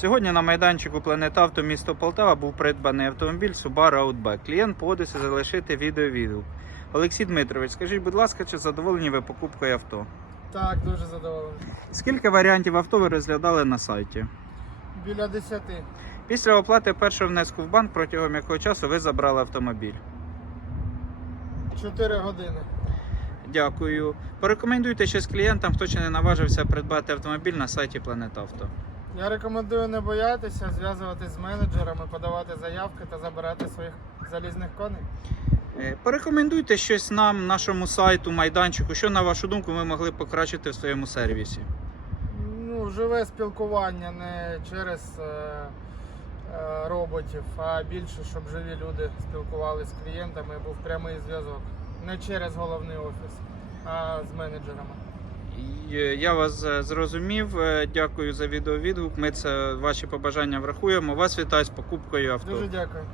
Сьогодні на майданчику Планета Авто місто Полтава був придбаний автомобіль Subaru Outback. Клієнт погодився залишити відеовідгук. Олексій Дмитрович, скажіть, будь ласка, чи задоволені ви покупкою авто? Так, дуже задоволений. Скільки варіантів авто ви розглядали на сайті? Біля 10. Після оплати першого внеску в банк протягом якого часу ви забрали автомобіль? 4 години. Дякую. Порекомендуйте ще з клієнтам, хто ще не наважився придбати автомобіль на сайті Планета Авто. Я рекомендую не боятися, зв'язуватись з менеджерами, подавати заявки та забирати своїх залізних коней. Е, Порекомендуйте щось нам, нашому сайту, майданчику, що на вашу думку ми могли б покращити в своєму сервісі. Ну, живе спілкування не через е, е, роботів, а більше, щоб живі люди спілкувалися з клієнтами, був прямий зв'язок. Не через головний офіс, а з менеджерами. Е, Я вас е, зрозумів. Е, Дякую за відеовідгук. Ми це ваші побажання врахуємо. Вас вітаю з покупкою авто. Дуже дякую.